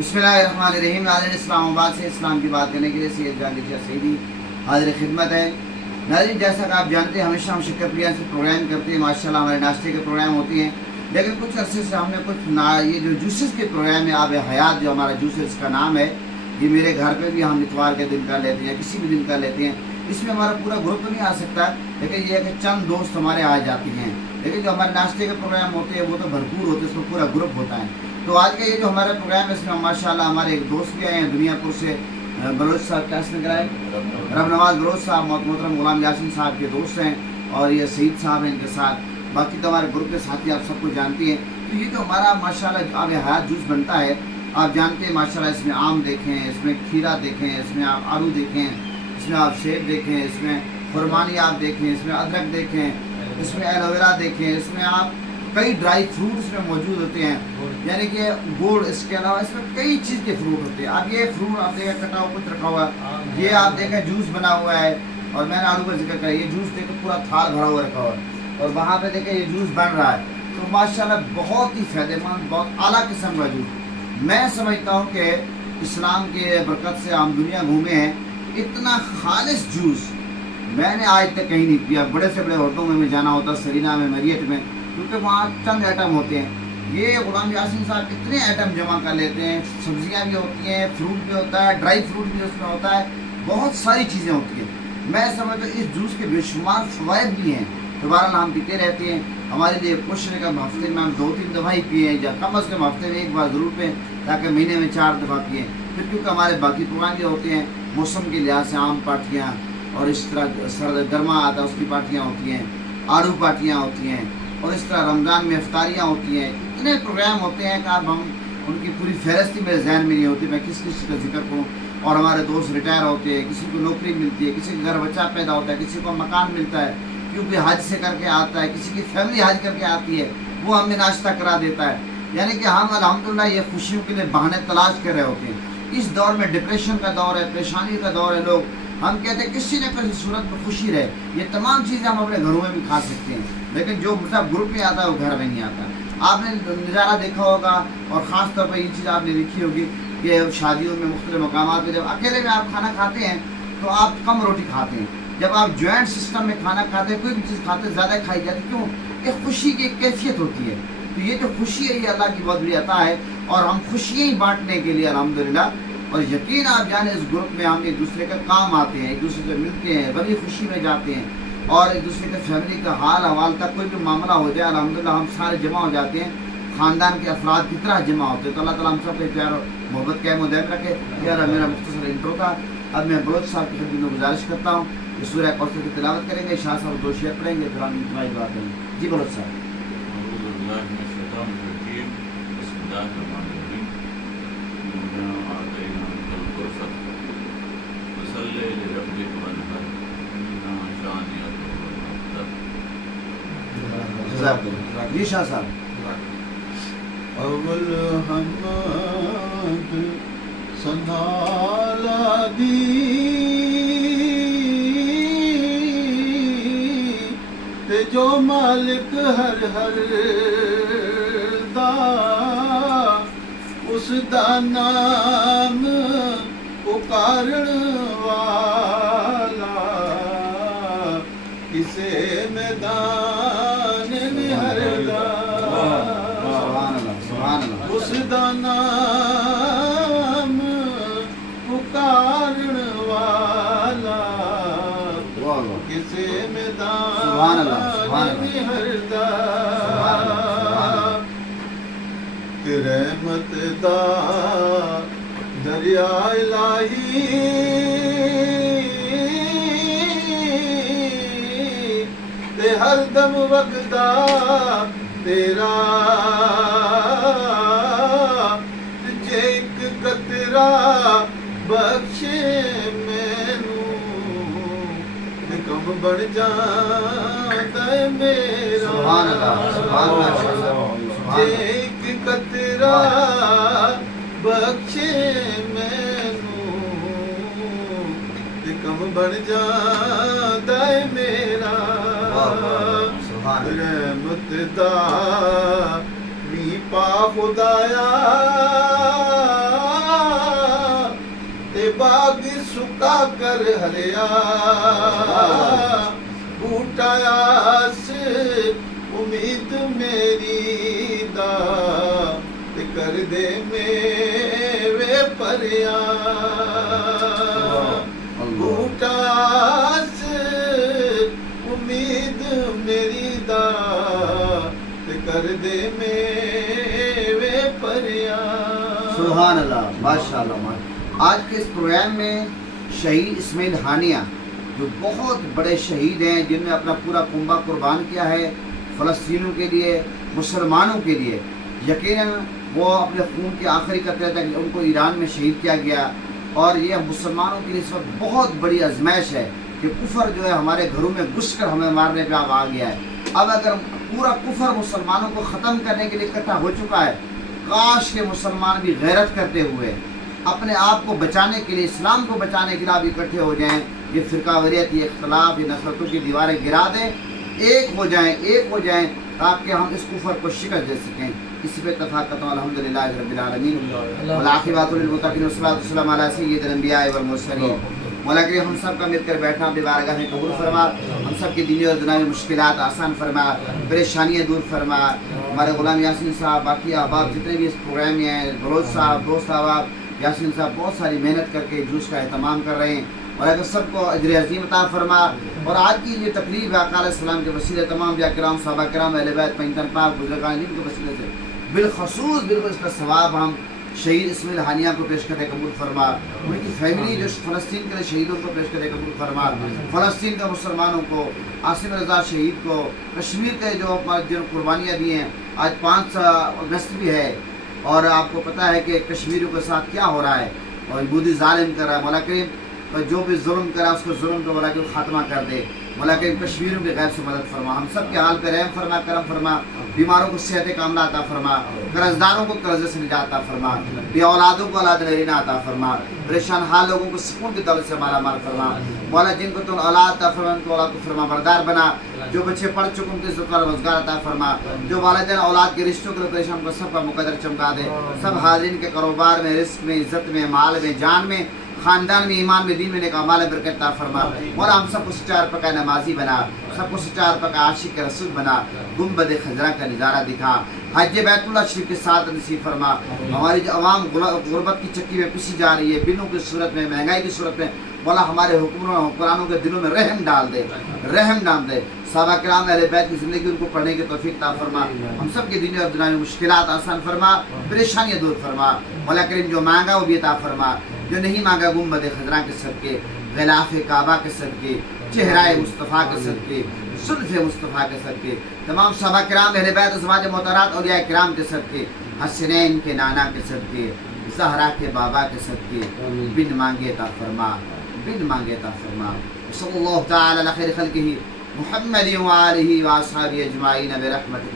बिस्मिल्लाहिर्रहमानिर्रहीम। नाज़रीन, इस्लामाबाद से इस्लाम की बात करने के लिए सैयद जालिशा सईदी हाजिर खिदमत है। नाज़रीन, जैसा कि आप जानते हैं हमेशा हम शक्करप्रिया से प्रोग्राम करते हैं। माशाल्लाह हमारे नाश्ते के प्रोग्राम होती हैं, लेकिन कुछ अरसे से हमने ये जो जूसेस के प्रोग्राम है, आब हयात जो हमारा जूसेस का नाम है, ये मेरे घर पे भी हम इतवार के दिन कर लेते हैं, किसी भी दिन कर लेते हैं। इसमें हमारा पूरा ग्रुप नहीं आ सकता, लेकिन ये है कि चंद दोस्त हमारे आ जाते हैं। लेकिन जो हमारे नाश्ते के प्रोग्राम होते हैं वो तो भरपूर होते हैं, इसमें पूरा ग्रुप होता है। तो आज का ये जो हमारा प्रोग्राम है, इसमें माशाल्लाह हमारे एक दोस्त भी आए हैं दुनियापुर से, बलोच साहब, क्या इसमें कराए, रब नवाज बलोच साहब, मोहतरम गुलाम यासीन साहब के दोस्त हैं, और ये सईद साहब हैं इनके साथ। बाकी तो हमारे ग्रुप के साथी आप सबको जानती हैं। तो ये जो हमारा माशाल्लाह आब हयात जूस बनता है, आप जानते हैं माशाल्लाह इसमें आम देखें, इसमें खीरा देखें, इसमें आप आलू देखें, इसमें आप सेब देखें, इसमें खुरमानी आप देखें, इसमें अदरक देखें, इसमें एलोवेरा देखें, इसमें आप कई ड्राई फ्रूट इसमें मौजूद होते हैं, यानी कि गुड़, इसके अलावा इसमें कई चीज़ के फ्रूट होते हैं। अब ये फ्रूट आप देखें कटा हुआ कुछ रखा हुआ है, ये आप देखें जूस बना हुआ है, और मैंने आलू का जिक्र किया, ये जूस देखें पूरा थाल भरा हुआ रखा हुआ है, और वहाँ पे देखें ये जूस बन रहा है। तो माशाल्लाह बहुत ही फ़ायदेमंद, बहुत आला किस्म का जूस। मैं समझता हूँ कि इस्लाम के बरकत से हम दुनिया घूमे हैं, इतना खालिश जूस मैंने आज तक कहीं नहीं पिया। बड़े से बड़े होटलों में जाना होता, सरीना में, मरियट में, क्योंकि वहाँ चंद आइटम होते हैं। ये गुलाम यासीन साहब इतने आइटम जमा कर लेते हैं, सब्जियाँ भी होती हैं, फ्रूट भी होता है, ड्राई फ्रूट भी उसमें होता है, बहुत सारी चीज़ें होती हैं। मैं समझता हूँ इस जूस के बेशुमार फ़वाइद भी हैं। दोबारा हम पीते रहते हैं। हमारे लिए कोशिश है कि हफ्ते में हम 2-3 दफ़ा ही पिए, या कम अज़ कम हफ्ते में एक बार ज़रूर पिए, ताकि महीने में 4 दफ़ा पिए। फिर क्योंकि हमारे बाकी प्रोग्राम भी होते हैं, मौसम के लिहाज से आम पार्टियाँ, और इस तरह सर्द गर्मा आता है उसकी पार्टियाँ होती हैं, आड़ू पार्टियाँ होती हैं, और इस तरह रमज़ान में इफ्तारियाँ होती हैं। इतने प्रोग्राम होते हैं कि अब हम उनकी पूरी फहरिस्त ही मेरे जहन में नहीं होती, मैं किस किस का जिक्र करूँ। और हमारे दोस्त रिटायर होते हैं, किसी को नौकरी मिलती है, किसी के घर बच्चा पैदा होता है, किसी को मकान मिलता है क्योंकि हज से करके आता है, किसी की फैमिली हज करके आती है, वो हमें नाश्ता करा देता है। यानी कि हम अल्हम्दुलिल्लाह ये खुशियों के लिए बहाने तलाश कर रहे होते हैं। इस दौर में डिप्रेशन का दौर है, परेशानी का दौर है, लोग हम कहते हैं किसी न किसी सूरत में खुशी रहे। ये तमाम चीज़ें हम अपने घरों में भी खा सकते हैं, लेकिन जो मतलब ग्रुप में आता है वो घर में नहीं आता। आपने नज़ारा देखा होगा, और ख़ास तौर पर ये चीज़ आपने देखी होगी कि शादियों में, मुख्तलिफ मकामात पर जब अकेले में आप खाना खाते हैं तो आप कम रोटी खाते हैं। जब आप जॉइंट सिस्टम में खाना खाते हैं, कोई भी चीज़ खाते हैं, ज़्यादा खाई जाती है। क्यों? एक खुशी की एक कैफियत होती है। तो ये जो खुशी है ये अल्लाह की बहुत बड़ी अता है, और हम खुशियाँ ही बांटने के लिए अल्हम्दुलिल्लाह, और यकीन आप जाने इस ग्रुप में हम एक दूसरे का काम आते हैं, एक दूसरे से मिलते हैं, बड़ी खुशी में जाते हैं, और एक दूसरे के फैमिली का हाल हवाल तक कोई भी मामला हो जाए, अल्हम्दुलिल्लाह हम सारे जमा हो जाते हैं, ख़ानदान के अफराद की तरह जमा होते हैं। तो अल्लाह ताला हम सब पे प्यार और मोहब्बत कायम दायम रखे। यार मेरा मुख्तसर इंट्रो था। अब मैं बलोच साहब की खिदमत में गुजारिश करता हूँ कि सूरह कौसर की तिलावत करेंगे, शाह साहब 2 शेर पढ़ेंगे, फिर हम इतवाई दुआ करेंगे। जी बलोच साहब। जी शाह साहब। अव्वल हम्द संभाला दी ते जो मालिक हर हर दा, उस दा नाम पुकारन वाला, किसे मैदान निहरदा, उस दा नाम पुकारन वाला, किसे मैदान निहरदा। रहमत दा दरिया इलाही ते हर दम वगदा तेरा, जे एक कतरा बख्शे मैनू ते कम बन जांदा है मेरा। सुभान अल्लाह, सुभान अल्लाह। जे एक कतरा बख्शे मैनू ते कम बन जांदा है मेरा। रहमत दा नी पा खुदाया عطا کر ہریا بوٹا آس امید میری دا تے کر دے میوے پریا بوٹا آس امید میری دا تے کر دے میوے پریا. سبحان اللہ، ماشاء اللہ. آج کے اس پروگرام میں شہید اسماعیل ہانیہ جو بہت بڑے شہید ہیں، جن نے اپنا پورا کنبہ قربان کیا ہے فلسطینیوں کے لیے، مسلمانوں کے لیے. یقیناً وہ اپنے خون کے آخری قطرے تک ان کو ایران میں شہید کیا گیا، اور یہ مسلمانوں کے لیے اس وقت بہت بڑی آزمائش ہے کہ کفر جو ہے ہمارے گھروں میں گھس کر ہمیں مارنے پہ اب آ گیا ہے. اب اگر پورا کفر مسلمانوں کو ختم کرنے کے لیے اکٹھا ہو چکا ہے، کاش کے مسلمان بھی غیرت کرتے ہوئے اپنے آپ کو بچانے کے لیے، اسلام کو بچانے کے لیے آپ اکٹھے ہو جائیں. یہ فرقہ واریت، یہ اختلاف، یہ نفرتوں کی دیواریں گرا دیں، ایک ہو جائیں تاکہ ہم اس کفر کو شکست دے سکیں. اسی پہ اتفاق کرتا ہوں. الحمدللہ رب العالمین والعاقبۃ للمتقین والصلاۃ والسلام علی سید الانبیاء والمرسلین. مولا کریم ہم سب کا مل کر بیٹھنا اپنی بارگاہ میں قبول فرما، ہم سب کی دینی اور دنیاوی مشکلات آسان فرما، پریشانیاں دور فرما. ہمارے غلام یاسین صاحب، باقی احباب جتنے بھی اس پروگرام میں ہیں، بلوچ صاحب، دوست احباب، یاسین صاحب بہت ساری محنت کر کے جوش کا اہتمام کر رہے ہیں. اور اگر سب کو اجر عظیم عطا فرما. اور آج کی یہ تقریب آقا علیہ السلام کے وسیلے تمام انبیاء کرام، صحابہ کرام، اہل بیت، پنجتن پاک، بزرگان دین کے وسیلے سے بالخصوص بالکل اس کا ثواب ہم شہید اسماعیل ہانیہ کو پیش کرتے قبول فرما. ان کی فیملی جو فلسطین کے شہیدوں کو پیش کرتے قبول فرما. فلسطین کے مسلمانوں کو، عاصم رضا شہید کو، کشمیر کے جو قربانیاں دی ہیں. آج 5 اگست بھی ہے، اور آپ کو پتہ ہے کہ کشمیریوں کے ساتھ کیا ہو رہا ہے، اور مودی ظالم کر رہا ہے. مولا کریم جو بھی ظلم کرا اس کو ظلم کو مولا کریم خاتمہ کر دے. مولا کریم کشمیریوں کے غیب سے مدد فرما. ہم سب کے حال پہ رحم فرما، کرم فرما. بیماروں کو صحت کاملہ عطا فرما. قرض داروں کو قرض سے نجات عطا فرما. بے اولادوں کو اولاد نرینہ عطا فرما. پریشان حال لوگوں کو سکون کی دولت سے مالا مال فرما. مولا جن کو تم اولاد عطا فرما، ان کو اولاد کو فرما بردار بنا. جو بچے پڑھ چکے ان کے ذکر روزگار عطا فرما. جو والدین اولاد کے رشتوں کے پریشان کو سب کا مقدر چمکا دے. سب حاضرین کے کاروبار میں، رزق میں، عزت میں، مال میں، جان میں، خاندان میں، ایمان میں، دین میں نیک اعمال برکت عطا فرما. مولا ہم سب کو سچار پکا نمازی بنا، سب کو سچار پکا عاشق رسول بنا. گنبد خضرا کا نظارہ دکھا. حج بیت اللہ شریف کے ساتھ نصیب فرما. ہماری جو عوام غربت کی چکی میں پسی جا رہی ہے، بنوں کی صورت میں، مہنگائی کی صورت میں، مولا ہمارے حکمرانوں کے دلوں میں رحم ڈال دے، رحم ڈال دے. صحابہ کرام اہل بیت کی زندگی ان کو پڑھنے کی توفیق عطا فرما. ہم سب کی دینی اور دنیاوی مشکلات آسان فرما، پریشانیاں دور فرما. مولا کریم جو مانگا وہ بھی عطا فرما، جو نہیں مانگا گنبد خضرا کے صدقے، غلاف کعبہ کے صدقے، چہرہ مصطفیٰ کے صدقے، زلف مصطفیٰ کے صدقے، تمام صحابہ کرام اہل بیت ازواج مطہرات اولیاء کرام کے صدقے، حسنین کے نانا کے صدقے، زہرا کے بابا کے صدقے، بن مانگے عطا فرما، بن مانگے عطا فرما. صلی اللہ تعالی علی خیر خلقہ محمد و آلہ و اصحابہ اجمعین برحمتک.